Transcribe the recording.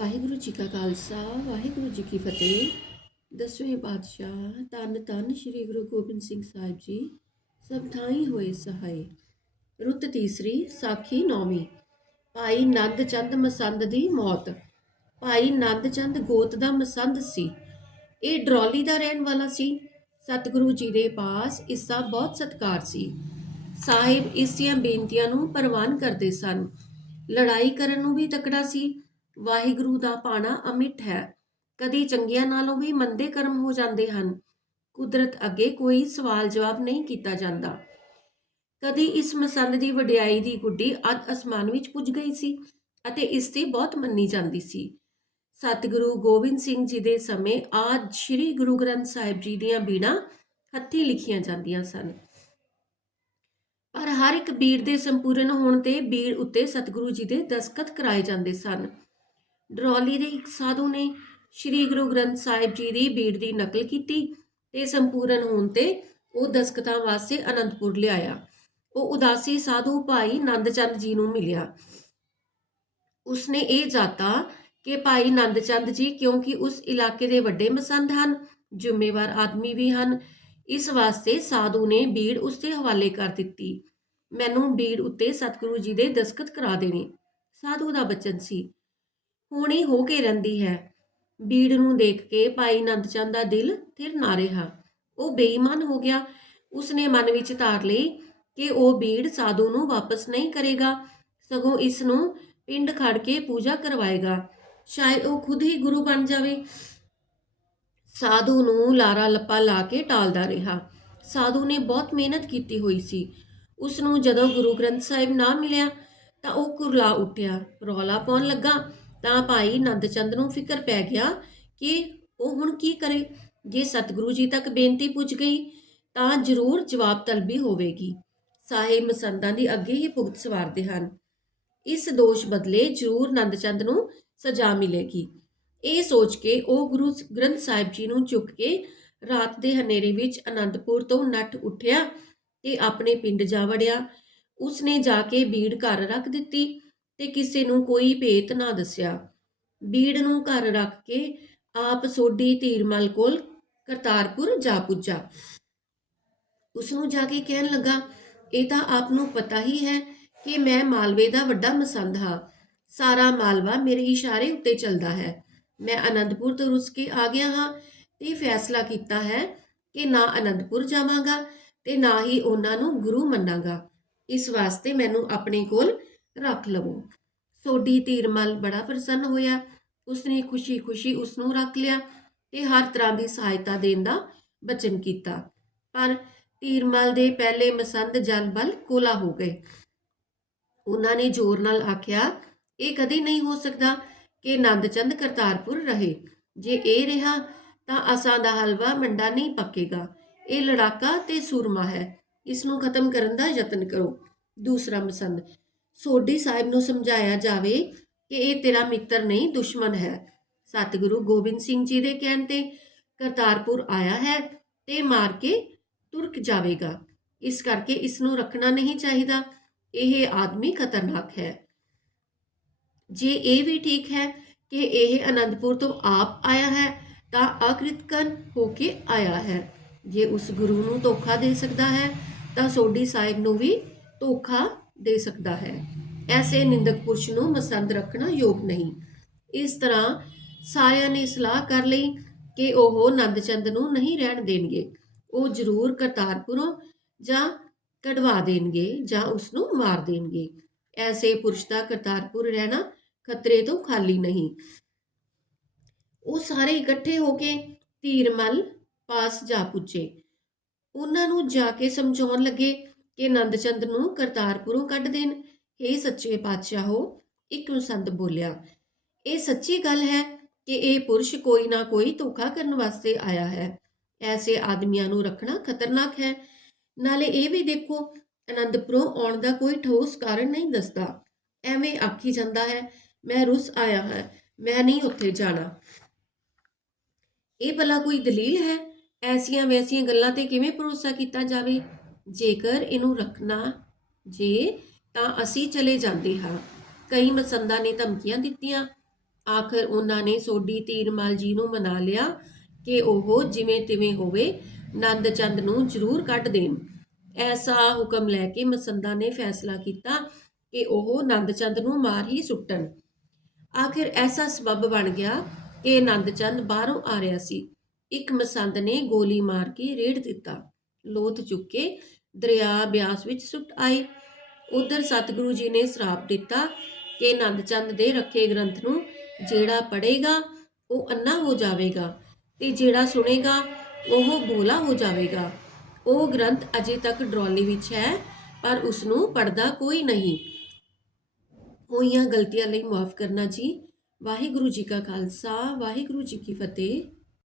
ਵਾਹਿਗੁਰੂ ਜੀ ਕਾ ਖਾਲਸਾ, ਵਾਹਿਗੁਰੂ ਜੀ ਕੀ ਫਤਿਹ। ਦਸਵੇਂ ਪਾਤਸ਼ਾਹ ਧੰਨ ਧੰਨ ਸ੍ਰੀ ਗੁਰੂ ਗੋਬਿੰਦ ਸਿੰਘ ਸਾਹਿਬ ਜੀ, ਸਭ ਥਾਈ ਹੋਏ ਸਹਾਈ। ਰੁੱਤ ਤੀਸਰੀ, ਸਾਖੀ ਨੌਵੀਂ। ਭਾਈ ਨੰਦ ਚੰਦ ਮਸੰਦ ਦੀ ਮੌਤ। ਭਾਈ ਨੰਦ ਚੰਦ ਗੋਤ ਦਾ ਮਸੰਦ ਸੀ। ਇਹ ਡਰੋਲੀ ਦਾ ਰਹਿਣ ਵਾਲਾ ਸੀ। ਸਤਿਗੁਰੂ ਜੀ ਦੇ ਪਾਸ ਇਸ ਦਾ ਬਹੁਤ ਸਤਕਾਰ ਸੀ। ਸਾਹਿਬ ਇਸ ਦੀਆਂ ਬੇਨਤੀਆਂ ਨੂੰ ਪ੍ਰਵਾਨ ਕਰਦੇ ਸਨ। ਲੜਾਈ ਕਰਨ ਨੂੰ ਵੀ ਤਕੜਾ ਸੀ। ਵਾਹਿਗੁਰੂ ਦਾ ਪਾਣਾ ਅਮਿੱਟ ਹੈ। ਕਦੀ ਚੰਗਿਆਂ ਨਾਲੋਂ ਵੀ ਮੰਦੇ ਕਰਮ ਹੋ ਜਾਂਦੇ ਹਨ। ਕੁਦਰਤ ਅੱਗੇ ਕੋਈ ਸਵਾਲ ਜਵਾਬ ਨਹੀਂ ਕੀਤਾ ਜਾਂਦਾ। ਕਦੀ ਇਸ ਮਸੰਦ ਦੀ ਵਡਿਆਈ ਦੀ ਗੁੱਡੀ ਅੱਧ ਅਸਮਾਨ ਵਿੱਚ ਪੁੱਜ ਗਈ ਸੀ ਅਤੇ ਇਸ ਤੇ ਬਹੁਤ ਮੰਨੀ ਜਾਂਦੀ ਸੀ। ਸਤਿਗੁਰੂ ਗੋਬਿੰਦ ਸਿੰਘ ਜੀ ਦੇ ਸਮੇਂ ਆਦ ਸ੍ਰੀ ਗੁਰੂ ਗ੍ਰੰਥ ਸਾਹਿਬ ਜੀ ਦੀਆਂ ਬੀੜਾਂ ਹੱਥੀਂ ਲਿਖੀਆਂ ਜਾਂਦੀਆਂ ਸਨ। ਪਰ ਹਰ ਇੱਕ ਬੀੜ ਦੇ ਸੰਪੂਰਨ ਹੋਣ ਤੇ ਬੀੜ ਉੱਤੇ ਸਤਿਗੁਰੂ ਜੀ ਦੇ ਦਸਖਤ ਕਰਾਏ ਜਾਂਦੇ ਸਨ। ਡਰੌਲੀ ਦੇ ਇੱਕ ਸਾਧੂ ਨੇ ਸ੍ਰੀ ਗੁਰੂ ਗ੍ਰੰਥ ਸਾਹਿਬ ਜੀ ਦੀ ਬੀੜ ਦੀ ਨਕਲ ਕੀਤੀ ਤੇ ਸੰਪੂਰਨ ਹੋਣ ਤੇ ਉਹ ਦਸਖਤਾਂ ਵਾਸਤੇ ਅਨੰਦਪੁਰ ਲਿਆਇਆ। ਉਹ ਉਦਾਸੀ ਸਾਧੂ ਭਾਈ ਨੰਦਚੰਦ ਜੀ ਨੂੰ ਮਿਲਿਆ। ਉਸਨੇ ਇਹ ਜਾਤਾ ਕਿ ਭਾਈ ਨੰਦਚੰਦ ਜੀ ਕਿਉਂਕਿ ਉਸ ਇਲਾਕੇ ਦੇ ਵੱਡੇ ਮਸੰਦ ਹਨ, ਜ਼ਿੰਮੇਵਾਰ ਆਦਮੀ ਵੀ ਹਨ, ਇਸ ਵਾਸਤੇ ਸਾਧੂ ਨੇ ਬੀੜ ਉਸ ਦੇ ਹਵਾਲੇ ਕਰ ਦਿੱਤੀ। ਮੈਨੂੰ ਬੀੜ ਉੱਤੇ ਸਤਿਗੁਰੂ ਜੀ ਦੇ ਦਸਖਤ ਕਰਾ ਦੇਣੇ। ਸਾਧੂ ਦਾ ਬਚਨ ਸੀ। ਹੋਣੀ ਹੋ ਕੇ ਰਹਿੰਦੀ ਹੈ। ਬੀੜ ਨੂੰ ਦੇਖ ਕੇ ਭਾਈ ਨੰਦਚੰਦ ਦਾ ਦਿਲ ਥਿਰ ਨਾ ਰਿਹਾ। ਉਹ ਬੇਈਮਾਨ ਹੋ ਗਿਆ। ਉਸਨੇ ਮਨ ਵਿੱਚ ਧਾਰ ਲਈ ਕਿ ਉਹ ਬੀੜ ਸਾਧੂ ਨੂੰ ਵਾਪਸ ਨਹੀਂ ਕਰੇਗਾ। ਸਗੋਂ ਇਸ ਨੂੰ ਪਿੰਡ ਖੜ ਕੇ ਪੂਜਾ ਕਰਵਾਏਗਾ। ਸ਼ਾਇਦ ਉਹ ਖੁਦ ਹੀ ਗੁਰੂ ਬਣ ਜਾਵੇ। ਸਾਧੂ ਨੂੰ ਲਾਰਾ ਲੱਪਾ ਲਾ ਕੇ ਟਾਲਦਾ ਰਿਹਾ। ਸਾਧੂ ਨੇ ਬਹੁਤ ਮਿਹਨਤ ਕੀਤੀ ਹੋਈ ਸੀ। ਉਸ ਨੂੰ ਜਦੋਂ ਗੁਰੂ ਗ੍ਰੰਥ ਸਾਹਿਬ ਨਾ ਮਿਲਿਆ ਤਾਂ ਉਹ ਕੁਰਲਾ ਉੱਠਿਆ, ਰੌਲਾ ਪਾਉਣ ਲੱਗਾ। ਤਾਂ ਭਾਈ ਨੰਦ ਚੰਦ ਨੂੰ ਫਿਕਰ ਪੈ ਗਿਆ ਕਿ ਉਹ ਹੁਣ ਕੀ ਕਰੇ। ਜੇ ਸਤਿਗੁਰੂ ਜੀ ਤੱਕ ਬੇਨਤੀ ਪੁੱਜ ਗਈ, ਤਾਂ ਜ਼ਰੂਰ ਜਵਾਬ ਤਲਬੀ ਹੋਵੇਗੀ। ਸਾਹਿਬ ਮਸੰਦਾਂ ਦੀ ਅੱਗੇ ਹੀ ਭੁਗਤ ਸਵਾਰਦੇ ਹਨ। ਇਸ ਦੋਸ਼ ਬਦਲੇ ਜ਼ਰੂਰ ਨੰਦ ਚੰਦ ਨੂੰ ਸਜ਼ਾ ਮਿਲੇਗੀ। ਇਹ ਸੋਚ ਕੇ ਉਹ ਗੁਰੂ ਗ੍ਰੰਥ ਸਾਹਿਬ ਜੀ ਨੂੰ ਚੁੱਕ ਕੇ ਰਾਤ ਦੇ ਹਨੇਰੇ ਵਿੱਚ ਅਨੰਦਪੁਰ ਤੋਂ ਨੱਠ ਉੱਠਿਆ ਤੇ ਆਪਣੇ ਪਿੰਡ ਜਾ ਵੜਿਆ। ਉਸਨੇ ਜਾ ਕੇ ਬੀੜ ਘਰ ਰੱਖ ਦਿੱਤੀ। ਤੇ ਕਿਸੇ ਨੂੰ ਕੋਈ ਭੇਤ ਨਾ ਦੱਸਿਆ। ਬੀੜ ਨੂੰ ਘਰ ਰੱਖ ਕੇ ਆਪ ਸੋਢੀ ਧੀਰਮਲ ਕੋਲ ਕਰਤਾਰਪੁਰ ਜਾ ਪੁੱਜਾ। ਉਸ ਨੂੰ ਜਾ ਕੇ ਕਹਿਣ ਲੱਗਾ, ਇਹ ਤਾਂ ਆਪ ਨੂੰ ਪਤਾ ਹੀ ਹੈ ਕਿ ਮੈਂ ਮਾਲਵੇ ਦਾ ਵੱਡਾ ਮਸੰਦ ਹਾਂ। ਸਾਰਾ ਮਾਲਵਾ ਮੇਰੇ ਇਸ਼ਾਰੇ ਉੱਤੇ ਚੱਲਦਾ ਹੈ। ਮੈਂ ਅਨੰਦਪੁਰ ਤੋਂ ਰੁੱਸ ਕੇ ਆ ਗਿਆ ਹਾਂ ਤੇ ਫੈਸਲਾ ਕੀਤਾ ਹੈ ਕਿ ਨਾ ਅਨੰਦਪੁਰ ਜਾਵਾਂਗਾ ਤੇ ਨਾ ਹੀ ਉਹਨਾਂ ਨੂੰ ਗੁਰੂ ਮੰਨਾਂਗਾ। ਇਸ ਵਾਸਤੇ ਮੈਨੂੰ ਆਪਣੇ ਕੋਲ ਰੱਖ ਲਵੋ। ਸੋਢੀ ਤੀਰਮਲ ਬੜਾ ਪ੍ਰਸੰਨ ਹੋਇਆ। ਉਸਨੇ ਖੁਸ਼ੀ-ਖੁਸ਼ੀ ਉਸ ਨੂੰ ਰੱਖ ਲਿਆ ਤੇ ਹਰ ਤਰ੍ਹਾਂ ਦੀ ਸਹਾਇਤਾ ਦੇਣ ਦਾ ਬਚਨ ਕੀਤਾ। ਪਰ ਤੀਰਮਲ ਦੇ ਪਹਿਲੇ ਮਸੰਦ ਜਲਬਲ ਕੋਲਾ ਹੋ ਗਏ। ਉਹਨਾਂ ਨੇ ਜ਼ੋਰ ਨਾਲ ਆਖਿਆ, ਇਹ ਕਦੀ ਨਹੀਂ ਹੋ ਸਕਦਾ ਕਿ ਨੰਦਚੰਦ ਕਰਤਾਰਪੁਰ ਰਹੇ। ਜੇ ਇਹ ਰਿਹਾ ਤਾਂ ਅਸਾਂ ਦਾ ਹਲਵਾ ਮੰਡਾ ਨਹੀਂ ਪੱਕੇਗਾ। ਇਹ ਲੜਾਕਾ ਤੇ ਸੂਰਮਾ ਹੈ। ਇਸ ਨੂੰ ਖਤਮ ਕਰਨ ਦਾ ਯਤਨ ਕਰੋ। ਦੂਸਰਾ ਮਸੰਦ ਸੋਢੀ ਸਾਹਿਬ ਨੂੰ ਸਮਝਾਇਆ ਜਾਵੇ ਕਿ ਇਹ ਤੇਰਾ ਮਿੱਤਰ ਨਹੀਂ, ਦੁਸ਼ਮਣ ਹੈ। ਸਤਿਗੁਰੂ ਗੋਬਿੰਦ ਸਿੰਘ ਜੀ ਦੇ ਕਹਿਣ ਤੇ ਕਰਤਾਰਪੁਰ ਆਇਆ ਹੈ ਤੇ ਮਾਰ ਕੇ ਤੁਰਕ ਜਾਵੇਗਾ। ਇਸ ਕਰਕੇ ਇਸ ਨੂੰ ਰੱਖਣਾ ਨਹੀਂ ਚਾਹੀਦਾ। ਇਹ ਆਦਮੀ ਖਤਰਨਾਕ ਹੈ। ਜੇ ਇਹ ਵੀ ਠੀਕ ਹੈ ਕਿ ਇਹ ਅਨੰਦਪੁਰ ਤੋਂ ਆਪ ਆਇਆ ਹੈ, ਤਾਂ ਅਕ੍ਰਿਤਕਨ ਹੋ ਕੇ ਆਇਆ ਹੈ। ਜੇ ਉਸ ਗੁਰੂ ਨੂੰ ਧੋਖਾ ਦੇ ਸਕਦਾ ਹੈ, ਤਾਂ ਸੋਢੀ ਸਾਹਿਬ ਨੂੰ ਵੀ ਧੋਖਾ ਦੇ ਸਕਦਾ ਹੈ। ਐਸੇ ਨਿੰਦਕ ਪੁਰਸ਼ ਨੂੰ ਪਸੰਦ ਰੱਖਣਾ ਯੋਗ ਨਹੀਂ। ਇਸ ਤਰ੍ਹਾਂ ਸਾਰਿਆਂ ਨੇ ਸਲਾਹ ਕਰ ਲਈ ਕਿ ਉਹ ਨੰਦਚੰਦ ਨੂੰ ਨਹੀਂ ਰਹਿਣ ਦੇਣਗੇ। ਉਹ ਜ਼ਰੂਰ ਕਰਤਾਰਪੁਰੋਂ ਜਾਂ ਕਢਵਾ ਦੇਣਗੇ ਜਾਂ ਉਸ ਨੂੰ ਮਾਰ ਦੇਣਗੇ। ਐਸੇ ਪੁਰਸ਼ ਦਾ ਕਰਤਾਰਪੁਰ ਰਹਿਣਾ ਖਤਰੇ ਤੋਂ ਖਾਲੀ ਨਹੀਂ। ਉਹ ਸਾਰੇ ਇਕੱਠੇ ਹੋ ਕੇ ਧੀਰਮਲ ਪਾਸ ਜਾ ਪੁੱਜੇ। ਉਹਨਾਂ ਨੂੰ ਜਾ ਕੇ ਸਮਝਾਉਣ ਲੱਗੇ ਕਿ ਨੰਦਚੰਦ ਨੂੰ ਕਰਤਾਰਪੁਰੋਂ ਕੱਢ ਦੇਣ। हे ਸੱਚੇ ਪਾਤਸ਼ਾਹੋ, ਇੱਕ ਸੰਤ ਬੋਲਿਆ, ਇਹ ਸੱਚੀ ਗੱਲ ਹੈ ਕਿ ਇਹ ਪੁਰਸ਼ ਕੋਈ ਨਾ ਕੋਈ ਧੋਖਾ ਕਰਨ ਵਾਸਤੇ ਆਇਆ ਹੈ। ਐਸੇ ਆਦਮੀਆਂ ਨੂੰ ਰੱਖਣਾ ਖਤਰਨਾਕ ਹੈ। ਨਾਲੇ ਇਹ ਵੀ ਦੇਖੋ, ਅਨੰਦਪੁਰੋਂ ਆਉਣ ਦਾ ਕੋਈ ਠੋਸ ਕਾਰਨ ਨਹੀਂ ਦੱਸਦਾ। ਐਵੇਂ ਆਖੀ ਜਾਂਦਾ ਹੈ, ਮੈਂ ਰੁੱਸ ਆਇਆ ਹਾਂ, ਮੈਂ ਨਹੀਂ ਉੱਥੇ ਜਾਣਾ। ਇਹ ਭਲਾ ਕੋਈ ਦਲੀਲ ਹੈ? ਐਸੀਆਂ ਵੈਸੀਆਂ ਗੱਲਾਂ ਤੇ ਕਿਵੇਂ ਭਰੋਸਾ ਕੀਤਾ ਜਾਵੇ? ਜੇਕਰ ਇਹਨੂੰ ਰੱਖਣਾ ਜੇ, ਤਾਂ ਅਸੀਂ ਚਲੇ ਜਾਂਦੇ ਹਾਂ। ਕਈ ਮਸੰਦਾਂ ਨੇ ਧਮਕੀਆਂ ਦਿੱਤੀਆਂ। ਆਖਰ ਉਹਨਾਂ ਨੇ ਸੋਢੀ ਤੀਰਮਲ ਜੀ ਨੂੰ ਮਨਾ ਲਿਆ ਕਿ ਉਹ ਜਿਵੇਂ ਤਿਵੇਂ ਹੋਵੇ, ਨੰਦ ਚੰਦ ਨੂੰ ਜ਼ਰੂਰ ਕੱਢ ਦੇਣ। ਐਸਾ ਹੁਕਮ ਲੈ ਕੇ ਮਸੰਦਾ ਨੇ ਫੈਸਲਾ ਕੀਤਾ ਕਿ ਉਹ ਨੰਦ ਚੰਦ ਨੂੰ ਮਾਰ ਹੀ ਸੁੱਟਣ। ਆਖਿਰ ਐਸਾ ਸਬਬ ਬਣ ਗਿਆ ਕਿ ਨੰਦ ਚੰਦ ਬਾਹਰੋਂ ਆ ਰਿਹਾ ਸੀ। ਇੱਕ ਮਸੰਦ ਨੇ ਗੋਲੀ ਮਾਰ ਕੇ ਰੇੜ ਦਿੱਤਾ। ਲੋਥ ਚੁੱਕ ਕੇ ਦਰਿਆ ਬਿਆਸ ਵਿੱਚ ਸੁੱਟ ਆਏ। ਉਧਰ ਸਤਿਗੁਰੂ ਜੀ ਨੇ ਸਰਾਪ ਦਿੱਤਾ ਕਿ ਨੰਦ ਚੰਦ ਦੇ ਰੱਖੇ ਗ੍ਰੰਥ ਨੂੰ ਜਿਹੜਾ ਪੜ੍ਹੇਗਾ, ਉਹ ਅੰਨਾ ਹੋ ਜਾਵੇਗਾ ਤੇ ਜਿਹੜਾ ਸੁਣੇਗਾ, ਉਹ ਬੋਲਾ ਹੋ ਜਾਵੇਗਾ। ਉਹ ਗ੍ਰੰਥ ਅਜੇ ਤੱਕ ਡਰੋਲੀ ਵਿੱਚ ਹੈ, ਪਰ ਉਸ ਨੂੰ ਪੜਦਾ ਕੋਈ ਨਹੀਂ। ਹੋਈਆਂ ਗਲਤੀਆਂ ਲਈ ਮਾਫ ਕਰਨਾ ਜੀ। ਵਾਹਿਗੁਰੂ ਜੀ ਕਾ ਖਾਲਸਾ, ਵਾਹਿਗੁਰੂ ਜੀ ਕੀ ਫਤਿਹ।